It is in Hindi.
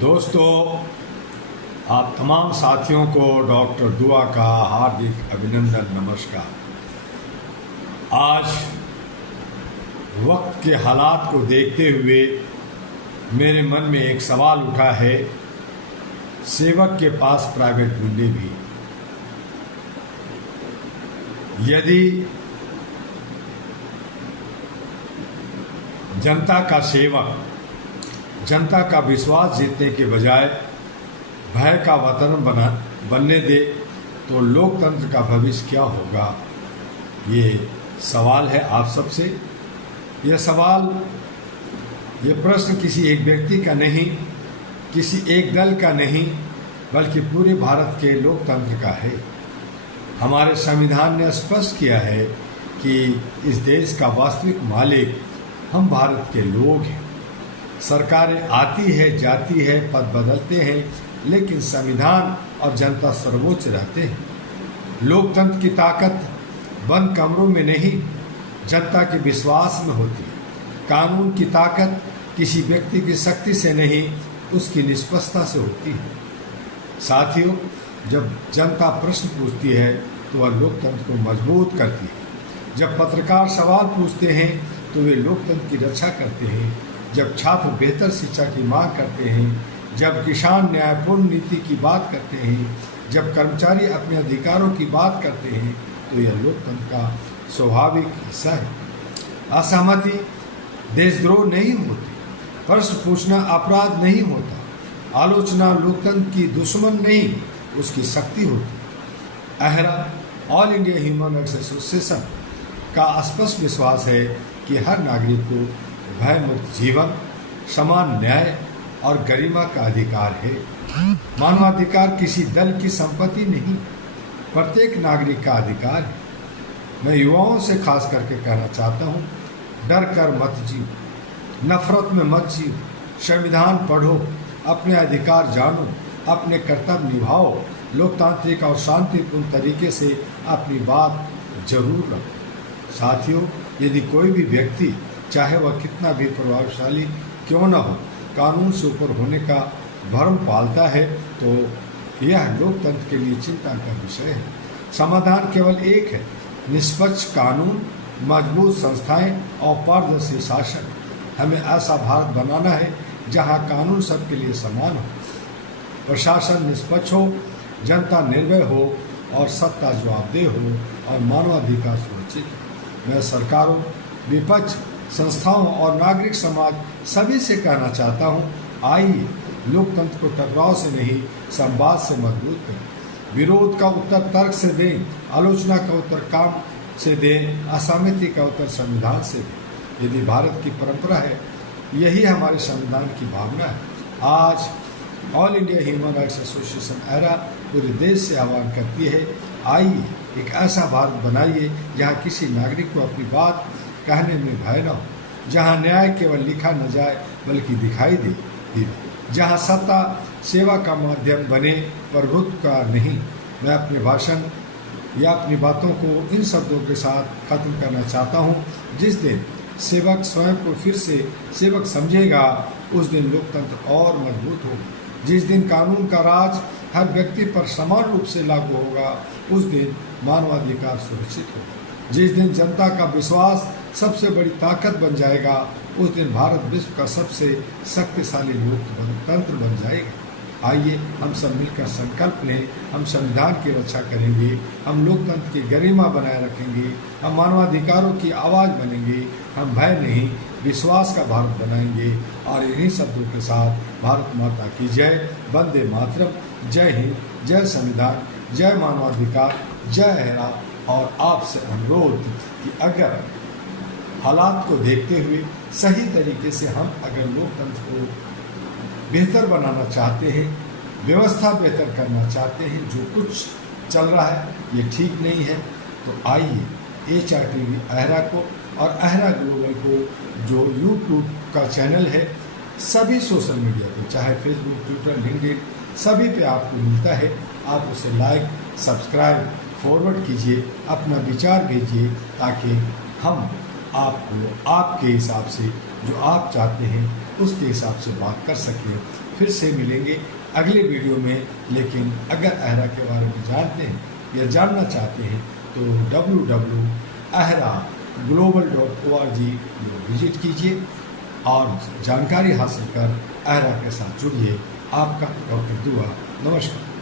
दोस्तों, आप तमाम साथियों को डॉक्टर दुआ का हार्दिक अभिनंदन, नमस्कार। आज वक्त के हालात को देखते हुए मेरे मन में एक सवाल उठा है, सेवक के पास प्राइवेट गुंडे भी। यदि जनता का सेवक जनता का विश्वास जीतने के बजाय भय का वतन बनने दे तो लोकतंत्र का भविष्य क्या होगा? ये सवाल है आप सबसे। ये प्रश्न किसी एक व्यक्ति का नहीं, किसी एक दल का नहीं, बल्कि पूरे भारत के लोकतंत्र का है। हमारे संविधान ने स्पष्ट किया है कि इस देश का वास्तविक मालिक हम भारत के लोग हैं। सरकारें आती है, जाती है, पद बदलते हैं, लेकिन संविधान और जनता सर्वोच्च रहते हैं। लोकतंत्र की ताकत बंद कमरों में नहीं, जनता के विश्वास में होती है। कानून की ताकत किसी व्यक्ति की शक्ति से नहीं, उसकी निष्पक्षता से होती है। साथियों, जब जनता प्रश्न पूछती है तो वह लोकतंत्र को मजबूत करती है। जब पत्रकार सवाल पूछते हैं तो वे लोकतंत्र की रक्षा करते हैं। जब छात्र बेहतर शिक्षा की मांग करते हैं, जब किसान न्यायपूर्ण नीति की बात करते हैं, जब कर्मचारी अपने अधिकारों की बात करते हैं, तो यह लोकतंत्र का स्वाभाविक हिस्सा है। असहमति देशद्रोह नहीं होती, प्रश्न पूछना अपराध नहीं होता, आलोचना लोकतंत्र की दुश्मन नहीं, उसकी शक्ति होती। AHRA all India human rights association का स्पष्ट विश्वास है कि हर नागरिक को भय मुक्त जीवन, समान न्याय और गरिमा का अधिकार है। मानवाधिकार किसी दल की संपत्ति नहीं, प्रत्येक नागरिक का अधिकार है। मैं युवाओं से खास करके कहना चाहता हूँ, डर कर मत जियो, नफरत में मत जियो, संविधान पढ़ो, अपने अधिकार जानो, अपने कर्तव्य निभाओ, लोकतांत्रिक और शांतिपूर्ण तरीके से अपनी बात जरूर रखो। साथियों, यदि कोई भी व्यक्ति, चाहे वह कितना भी प्रभावशाली क्यों न हो, कानून से ऊपर होने का भ्रम पालता है तो यह लोकतंत्र के लिए चिंता का विषय है। समाधान केवल एक है, निष्पक्ष कानून, मजबूत संस्थाएं और पारदर्शी शासन। हमें ऐसा भारत बनाना है जहां कानून सबके लिए समान हो, प्रशासन निष्पक्ष हो, जनता निर्भय हो और सत्ता जवाबदेह हो और मानवाधिकार सुरक्षित हो। मैं सरकारों, विपक्ष, संस्थाओं और नागरिक समाज सभी से कहना चाहता हूँ, आइए लोकतंत्र को टकराव से नहीं, संवाद से मजबूत करें। विरोध का उत्तर तर्क से दें, आलोचना का उत्तर काम से दें, असहमति का उत्तर संविधान से दें। यदि भारत की परंपरा है, यही हमारे संविधान की भावना है। आज all India human rights association AHRA पूरे देश से आह्वान करती है, आइए एक ऐसा भारत बनाइए जहाँ किसी नागरिक को अपनी बात कहने में भय न हो, जहाँ न्याय केवल लिखा न जाए बल्कि दिखाई दे, जहाँ सत्ता सेवा का माध्यम बने, प्रभुत्व का नहीं। मैं अपने भाषण या अपनी बातों को इन शब्दों के साथ खत्म करना चाहता हूँ, जिस दिन सेवक स्वयं को फिर से सेवक समझेगा, उस दिन लोकतंत्र और मजबूत होगा। जिस दिन कानून का राज हर व्यक्ति पर समान रूप से लागू होगा, उस दिन मानवाधिकार सुरक्षित होगा। जिस दिन जनता का विश्वास सबसे बड़ी ताकत बन जाएगा, उस दिन भारत विश्व का सबसे शक्तिशाली लोकतंत्र बन जाएगा। आइए हम सब मिलकर संकल्प लें, हम संविधान की रक्षा करेंगे, हम लोकतंत्र की गरिमा बनाए रखेंगे, हम मानवाधिकारों की आवाज़ बनेंगे, हम भय नहीं विश्वास का भारत बनाएंगे। और इन्हीं शब्दों के साथ भारत माता की जय, वंदे मातरम, जय हिंद, जय संविधान, जय मानवाधिकार, जय अहरा। और आपसे अनुरोध कि अगर हालात को देखते हुए सही तरीके से हम अगर लोकतंत्र को बेहतर बनाना चाहते हैं, व्यवस्था बेहतर करना चाहते हैं, जो कुछ चल रहा है ये ठीक नहीं है, तो आइए HRTV अहरा को और अहरा ग्लोबल को, जो YouTube का चैनल है, सभी सोशल मीडिया पे, चाहे फेसबुक, ट्विटर, लिंक्डइन, सभी पे आपको मिलता है। आप उसे लाइक, सब्सक्राइब, फॉरवर्ड कीजिए, अपना विचार भेजिए, ताकि हम आपको आपके हिसाब से जो आप चाहते हैं उसके हिसाब से बात कर सकें। फिर से मिलेंगे अगले वीडियो में। लेकिन अगर अहरा के बारे में जानते हैं या जानना चाहते हैं तो www.ahraglobal.org में विजिट कीजिए और जानकारी हासिल कर अहरा के साथ जुड़िए। आपका डॉक्टर दुआ। नमस्कार।